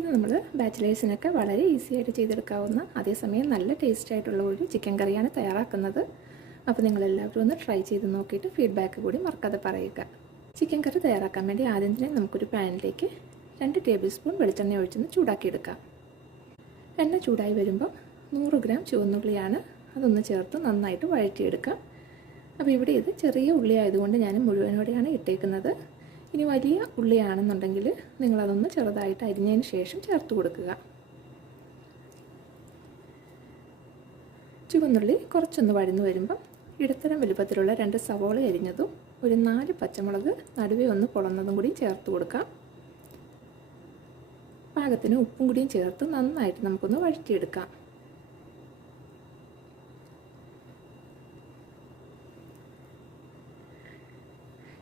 ഇത് നമ്മൾ ബാച്ചിലേഴ്സിനൊക്കെ വളരെ ഈസി ആയിട്ട് ചെയ്തെടുക്കാവുന്ന അതേസമയം നല്ല ടേസ്റ്റ് ആയിട്ടുള്ള ഒരു ചിക്കൻ കറിയാണ് തയ്യാറാക്കുന്നത്. അപ്പോൾ നിങ്ങളെല്ലാവരും ഒന്ന് ട്രൈ ചെയ്ത് നോക്കിയിട്ട് ഫീഡ്ബാക്ക് കൂടി മറക്കാതെ പറയുക. ചിക്കൻ കറി തയ്യാറാക്കാൻ വേണ്ടി ആദ്യം തന്നെ നമുക്കൊരു പാനിലേക്ക് 2 ടേബിൾ സ്പൂൺ വെളിച്ചെണ്ണ ഒഴിച്ചൊന്ന് ചൂടാക്കിയെടുക്കാം. എണ്ണ ചൂടായി വരുമ്പോൾ 100 ഗ്രാം ചുവന്നുള്ളിയാണ്, അതൊന്ന് ചേർത്ത് നന്നായിട്ട് വഴറ്റിയെടുക്കാം. അപ്പോൾ ഇവിടെ ഇത് ചെറിയ ഉള്ളി ആയതുകൊണ്ട് ഞാൻ മുഴുവനോടെയാണ് ഇട്ടേക്കുന്നത്. ഇനി വലിയ ഉള്ളിയാണെന്നുണ്ടെങ്കിൽ നിങ്ങളതൊന്ന് ചെറുതായിട്ട് അരിഞ്ഞതിന് ശേഷം ചേർത്ത് കൊടുക്കുക. ചുവന്നുള്ളി കുറച്ചൊന്ന് വഴന്നു വരുമ്പം ഇടത്തരം വലുപ്പത്തിലുള്ള 2 സവോള അരിഞ്ഞതും ഒരു 4 പച്ചമുളക് നടുവേ ഒന്ന് പൊളന്നതും കൂടി ചേർത്ത് കൊടുക്കാം. പാകത്തിന് ഉപ്പും കൂടിയും ചേർത്ത് നന്നായിട്ട് നമുക്കൊന്ന് വഴറ്റിയെടുക്കാം.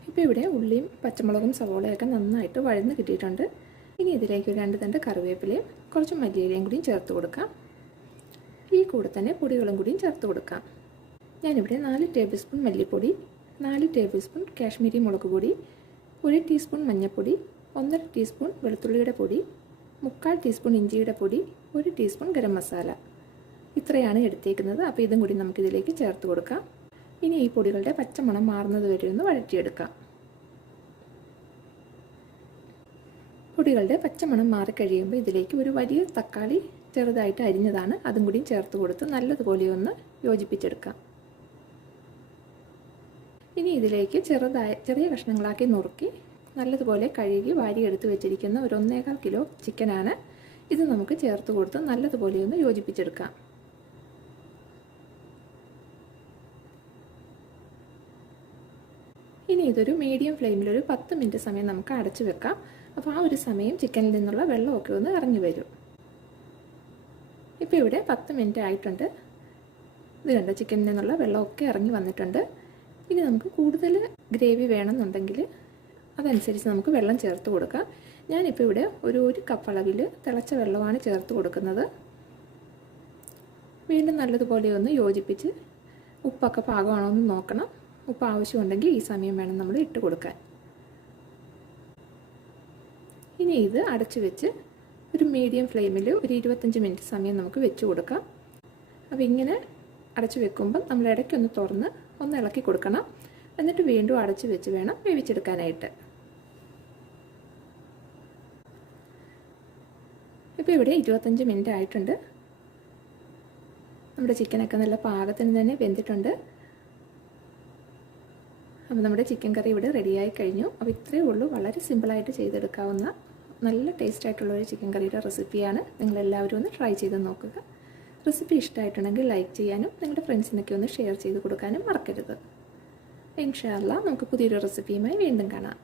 ഇപ്പോൾ ഇവിടെ ഉള്ളിയും പച്ചമുളകും സവോളയൊക്കെ നന്നായിട്ട് വഴന്ന് കിട്ടിയിട്ടുണ്ട്. ഇനി ഇതിലേക്ക് ഒരു 2 തണ്ട് കറിവേപ്പിലയും കുറച്ച് മല്ലിയിലയും കൂടിയും ചേർത്ത് കൊടുക്കാം. ഈ കൂടെ തന്നെ പൊടികളും കൂടിയും ചേർത്ത് കൊടുക്കാം. ഞാനിവിടെ 4 ടേബിൾ സ്പൂൺ മല്ലിപ്പൊടി, 4 ടേബിൾ സ്പൂൺ കാശ്മീരി മുളക് പൊടി, 1 ടീസ്പൂൺ മഞ്ഞൾപ്പൊടി, 1.5 ടീസ്പൂൺ വെളുത്തുള്ളിയുടെ പൊടി, 3/4 ടീസ്പൂൺ ഇഞ്ചിയുടെ പൊടി, 1 ടീസ്പൂൺ ഗരം മസാല, ഇത്രയാണ് എടുത്തേക്കുന്നത്. അപ്പോൾ ഇതും കൂടി നമുക്കിതിലേക്ക് ചേർത്ത് കൊടുക്കാം. ഇനി ഈ പൊടികളുടെ പച്ചമണം മാറുന്നത് വരെ ഒന്ന് വഴറ്റിയെടുക്കാം. പൊടികളുടെ പച്ചമണം മാറിക്കഴിയുമ്പോൾ ഇതിലേക്ക് ഒരു വലിയ തക്കാളി ചെറുതായിട്ട് അരിഞ്ഞതാണ്, അതും കൂടി ചേർത്ത് കൊടുത്ത് നല്ലതുപോലെ ഒന്ന് യോജിപ്പിച്ചെടുക്കാം. ഇനി ഇതിലേക്ക് ചെറിയ കഷ്ണങ്ങളാക്കി നുറുക്കി നല്ലതുപോലെ കഴുകി വാരിയെടുത്ത് വെച്ചിരിക്കുന്ന ഒരു 1.25 കിലോ ചിക്കനാണ്. ഇത് നമുക്ക് ചേർത്ത് കൊടുത്ത് നല്ലതുപോലെ ഒന്ന് യോജിപ്പിച്ചെടുക്കാം. ഇനി ഇതൊരു മീഡിയം ഫ്ലെയിമിൽ ഒരു 10 മിനിറ്റ് സമയം നമുക്ക് അടച്ചു വെക്കാം. അപ്പോൾ ആ ഒരു സമയം ചിക്കനിൽ നിന്നുള്ള വെള്ളമൊക്കെ ഒന്ന് ഇറങ്ങി വരും. ഇപ്പോൾ ഇവിടെ 10 മിനിറ്റ് ആയിട്ടുണ്ട്. ഇത് കണ്ടോ, ചിക്കനിൽ നിന്നുള്ള വെള്ളമൊക്കെ ഇറങ്ങി വന്നിട്ടുണ്ട്. ഇനി നമുക്ക് കൂടുതൽ ഗ്രേവി വേണമെന്നുണ്ടെങ്കിൽ അതനുസരിച്ച് നമുക്ക് വെള്ളം ചേർത്ത് കൊടുക്കാം. ഞാനിപ്പോൾ ഇവിടെ ഒരു കപ്പ് അളവിൽ തിളച്ച വെള്ളമാണ് ചേർത്ത് കൊടുക്കുന്നത്. വീണ്ടും നല്ലതുപോലെ ഒന്ന് യോജിപ്പിച്ച് ഉപ്പൊക്കെ പാകമാണോ എന്ന് നോക്കണം. ഉപ്പ് ആവശ്യമുണ്ടെങ്കിൽ ഈ സമയം വേണം നമ്മൾ ഇട്ട് കൊടുക്കാൻ. ഇനി ഇത് അടച്ചു വെച്ച് ഒരു മീഡിയം ഫ്ലെയിമിൽ ഒരു 25 മിനിറ്റ് സമയം നമുക്ക് വെച്ച് കൊടുക്കാം. അപ്പോൾ ഇങ്ങനെ അടച്ചു വെക്കുമ്പം നമ്മൾ ഇടയ്ക്കൊന്ന് തുറന്ന് ഒന്ന് ഇളക്കി കൊടുക്കണം. എന്നിട്ട് വീണ്ടും അടച്ചു വെച്ച് വേണം വേവിച്ചെടുക്കാനായിട്ട്. ഇപ്പോൾ ഇവിടെ 25 മിനിറ്റ് ആയിട്ടുണ്ട്. നമ്മുടെ ചിക്കനൊക്കെ നല്ല പാകത്തിന് തന്നെ വെന്തിട്ടുണ്ട്. അപ്പോൾ നമ്മുടെ ചിക്കൻ കറി ഇവിടെ റെഡിയായി കഴിഞ്ഞു. അപ്പോൾ ഇത്രയേ ഉള്ളൂ, വളരെ സിമ്പിളായിട്ട് ചെയ്തെടുക്കാവുന്ന നല്ല ടേസ്റ്റ് ആയിട്ടുള്ളൊരു ചിക്കൻ കറിയുടെ റെസിപ്പിയാണ്. നിങ്ങളെല്ലാവരും ഒന്ന് ട്രൈ ചെയ്ത് നോക്കുക. റെസിപ്പി ഇഷ്ടമായിട്ടുണ്ടെങ്കിൽ ലൈക്ക് ചെയ്യാനും നിങ്ങളുടെ ഫ്രണ്ട്സിനൊക്കെ ഒന്ന് ഷെയർ ചെയ്ത് കൊടുക്കാനും മറക്കരുത്. ഇൻഷാ അല്ലാഹ് നമുക്ക് പുതിയൊരു റെസിപ്പിയുമായി വീണ്ടും കാണാം.